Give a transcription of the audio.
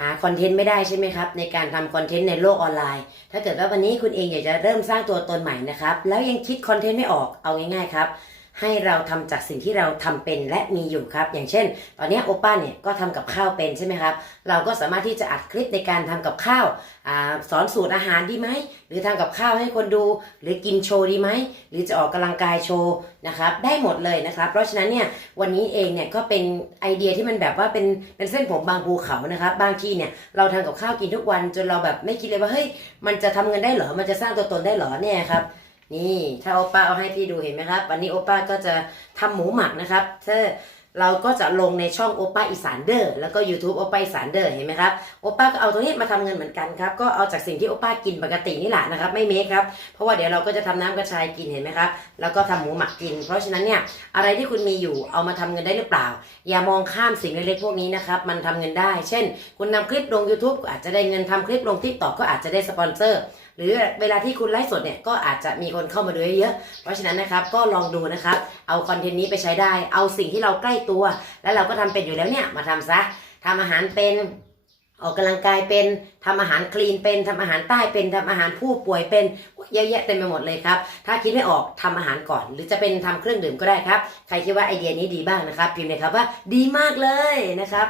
หาคอนเทนต์ไม่ได้ใช่ไหมครับ ในการทำคอนเทนต์ในโลกออนไลน์ ถ้าเกิดว่าวันนี้คุณเองอยากจะเริ่มสร้างตัวตนใหม่นะครับ แล้วยังคิดคอนเทนต์ไม่ออกเอาง่ายๆครับ ให้เราทำจากสิ่งที่เราทำเป็นและมีอยู่ครับ อย่างเช่น ตอนนี้โอป้าเนี่ยก็ทำกับข้าวเป็นใช่ไหมครับ เราก็สามารถที่จะอัดคลิปในการทำกับข้าวอสอนสูตรอาหารดีไหม หรือทำกับข้าวให้คนดู หรือกินโชว์ดีไหม หรือจะออกกำลังกายโชว์นะครับ ได้หมดเลยนะครับ เพราะฉะนั้นเนี่ยวันนี้เองเนี่ยก็เป็นไอเดียที่มันแบบว่าเป็นเป็นเส้นผมบางภูเขานะครับ บางทีเนี่ยเราทำกับข้าวกินทุกวันจนเราแบบไม่คิดเลยว่าเฮ้ยมันจะทำเงินได้เหรอ มันจะสร้างตัวตนได้เหรอเนี่ยครับ นี่ถ้าโอป้าเอาให้พี่ดูเห็นไหมครับ วันนี้โอป้าก็จะทำหมูหมักนะครับถ้าเราก็จะลงในช่องโอป้าอีสานเดอร์แล้วก็ YouTube โอป้าอีสานเดอร์เห็นไหมครับโอป้าก็เอาตรงนี้มาทำเงินเหมือนกันครับ ก็เอาจากสิ่งที่โอป้ากินปกตินี่แหละนะครับ ไม่เมคครับ เพราะว่าเดี๋ยวเราก็จะทำน้ำกระชายกินเห็นไหมครับ แล้วก็ทำหมูหมักกิน เพราะฉะนั้นเนี่ยอะไรที่คุณมีอยู่เอามาทำเงินได้หรือเปล่า อย่ามองข้ามสิ่งเล็กๆพวกนี้นะครับ มันทำเงินได้ เช่น คุณนำคลิปลง YouTube ก็อาจจะได้เงินทำคลิปลง t ิ k t o k ก็อาจจะได้สปอนเซอร์ หรือเวลาที่คุณไลฟ์สดเนี่ยก็อาจจะมีคนเข้ามาดูเยอะๆเพราะฉะนั้นนะครับก็ลองดูนะครับ เอาคอนเทนต์นี้ไปใช้ได้ เอาสิ่งที่เราใกล้ตัว แล้วเราก็ทำเป็นอยู่แล้วเนี่ยมาทำซะทำอาหารเป็นออกกำลังกายเป็นทำอาหารคลีนเป็นทำอาหารใต้เป็นทำอาหารผู้ป่วยเป็นเยอะแยะเต็มไปหมดเลยครับ ถ้าคิดไม่ออกทำอาหารก่อน หรือจะเป็นทำเครื่องดื่มก็ได้ครับ ใครคิดว่าไอเดียนี้ดีบ้างนะครับ พิมพ์เลยครับว่าดีมากเลยนะครับ